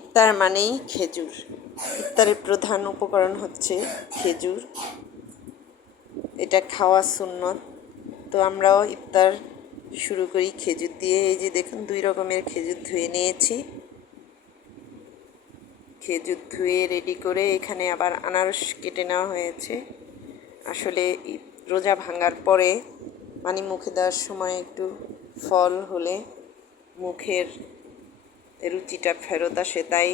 ইফতার মানেই খেজুর। ইফতারের প্রধান উপকরণ হচ্ছে খেজুর। এটা খাওয়া সুন্নত। তো আমরাও ইফতার শুরু করি খেজুর দিয়ে। এই যে দেখুন 2 রকমের খেজুর ধুয়ে নিয়েছি। খেজুর ধুয়ে রেডি করে এখানে আবার আনারস কেটে নেওয়া হয়েছে। আসলে রোজা ভাঙার পরে মুখে দেওয়ার সময় একটু ফল হলে মুখের রুচিটা ফেরত আসে, তাই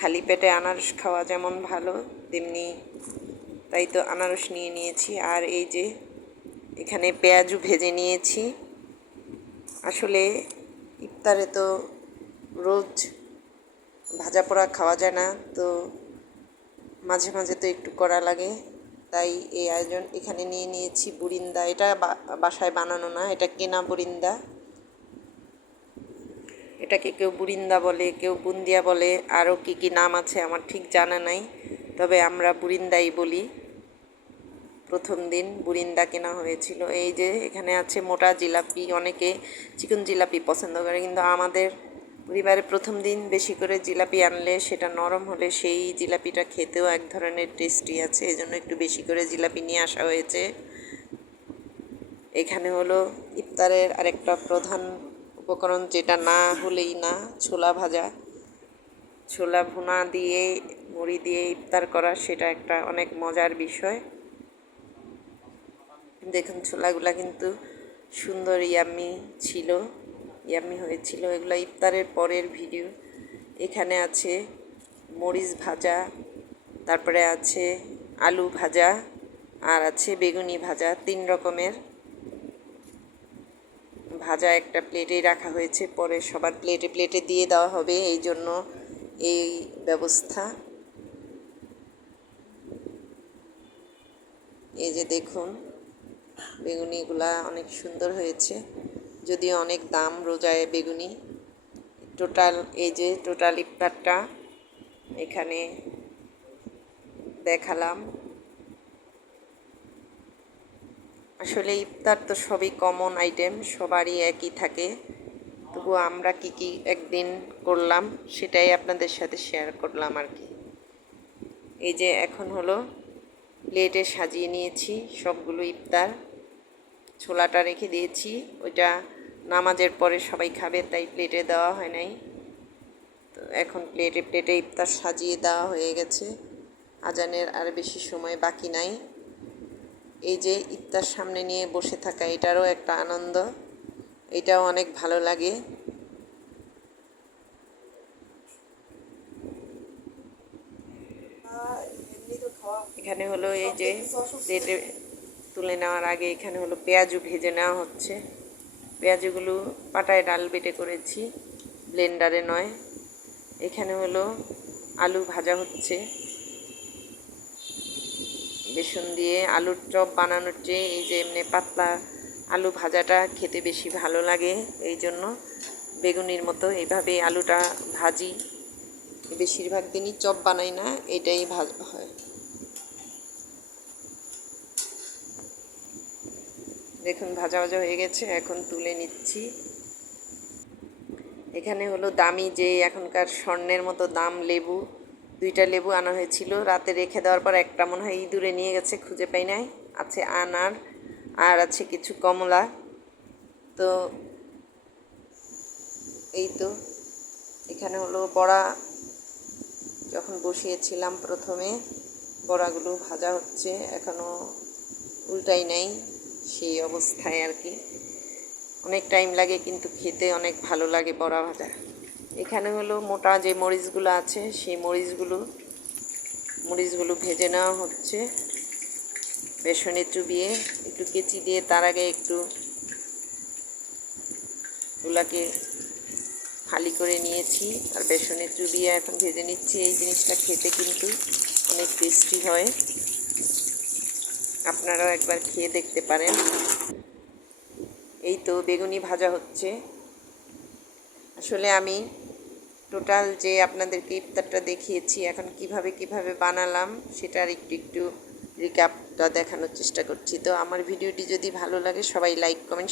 খালি পেটে আনারস খাওয়া যেমন ভালো, তেমনি তাই তো আনারস নিয়ে নিয়েছি। আর এই যে এখানে পেঁয়াজও ভেজে নিয়েছি। আসলে ইফতারে তো রোজ ভাজা পোড়া খাওয়া যায় না, তো মাঝে মাঝে তো একটু করা লাগে, তাই এই আয়োজন। এখানে নিয়ে নিয়েছি বুরিন্দা। এটা বাসায় বানানো না, এটা কেনা বুরিন্দা। এটাকে কেউ বুরিন্দা বলে, কেউ বুন্দিয়া বলে, আরও কী কী নাম আছে আমার ঠিক জানা নাই, তবে আমরা বুরিন্দাই বলি। প্রথম দিন বুরিন্দা কেনা হয়েছিল। এই যে এখানে আছে মোটা জিলাপি। অনেকে চিকন জিলাপি পছন্দ করে, কিন্তু আমাদের পরিবারে প্রথম দিন বেশি করে জিলাপি আনলে সেটা নরম হলে সেই জিলাপিটা খেতেও এক ধরনের টেস্টি আছে, এই জন্য একটু বেশি করে জিলাপি নিয়ে আসা হয়েছে। এখানে হলো ইফতারের আরেকটা প্রধান উপকরণ, যেটা না হলেই না, ছোলা ভাজা। ছোলা ভুনা দিয়ে মুড়ি দিয়ে ইফতার করা, সেটা একটা অনেক মজার বিষয়। দেখুন ছোলাগুলা কিন্তু সুন্দর ইয়াম্মি হয়েছিল। এগুলো ইফতারের পরের ভিডিও। এখানে আছে মরিচ ভাজা, তারপরে আছে আলু ভাজা, আর আছে বেগুনি ভাজা। 3 রকমের ভাজা একটা প্লেটেই রাখা হয়েছে, পরে সবার প্লেটে প্লেটে দিয়ে দেওয়া হবে, এই জন্য এই ব্যবস্থা। এই যে দেখুন বেগুনিগুলা অনেক সুন্দর হয়েছে, যদিও অনেক দাম রোজায় বেগুনি। এই যে টোটাল ইফতারটা এখানে দেখালাম। আসলে ইফতার তো সবই কমন আইটেম, সবারই একই থাকে, তবুও আমরা কি কি একদিন করলাম সেটাই আপনাদের সাথে শেয়ার করলাম আর কি। এই যে এখন হলো প্লেটে সাজিয়ে নিয়েছি সবগুলো ইফতার। ছোলাটা রেখে দিয়েছি, ওইটা নামাজের পরে সবাই খাবে, তাই প্লেটে দেওয়া হয় নাই। তো এখন প্লেটে প্লেটে ইফতার সাজিয়ে দেওয়া হয়ে গেছে। আজানের আর বেশি সময় বাকি নাই। এই যে ইফতার সামনে নিয়ে বসে থাকা, এটারও একটা আনন্দ, এটাও অনেক ভালো লাগে। এখানে হলো এই যে প্লেটে তুলে নেওয়ার আগে এখানে হলো পেঁয়াজু ভেজে নেওয়া হচ্ছে। পেঁয়াজুগুলো পাটায় ডাল বেটে করেছি, ব্লেন্ডারে নয়। এখানে হলো আলু ভাজা হচ্ছে বেসন দিয়ে। আলুর চপ বানানোর চেয়ে এই যে এমনি পাতলা আলু ভাজাটা খেতে বেশি ভালো লাগে, এই জন্য বেগুনির মতো এইভাবে আলুটা ভাজি। বেশিরভাগ দিনই চপ বানাই না, এটাই ভাজা হয়। দেখুন ভাজা ভাজা হয়ে গেছে, এখন তুলে নিচ্ছি। এখানে হলো দামি যে এখনকার স্বর্ণের মতো দাম লেবু, 2টা লেবু আনা হয়েছিল। রাতে রেখে দেওয়ার পর একটা মনে হয় ইঁদুরে নিয়ে গেছে, খুঁজে পাই নাই। আছে আনার, আর আছে কিছু কমলা। তো এই তো এখানে হলো বড়া, যখন বসিয়েছিলাম প্রথমে বড়াগুলো ভাজা হচ্ছে, এখনও উল্টাই নাই, সেই অবস্থায় আর কি। অনেক টাইম লাগে, কিন্তু খেতে অনেক ভালো লাগে বড়া ভাজা। এখানে হলো মোটা যে মরিচগুলো আছে, সেই মরিচগুলো ভেজে নেওয়া হচ্ছে বেসনে চুবিয়ে, একটু কেচি দিয়ে তার আগে একটু গুলাকে ফালি করে নিয়েছি, আর বেসনে চুবিয়ে এখন ভেজে নিচ্ছি। এই জিনিসটা খেতে কিন্তু অনেক টেস্টি হয়, আপনারাও একবার খেয়ে দেখতে পারেন। এই তো বেগুনি ভাজা হচ্ছে। আসলে আমি টোটাল যে আপনাদেরকে ইফতারটা দেখিয়েছি, এখন কিভাবে কিভাবে বানালাম সেটার একটু রিক্যাপটা দেখানোর চেষ্টা করছি। তো আমার ভিডিওটি যদি ভালো লাগে সবাই লাইক কমেন্ট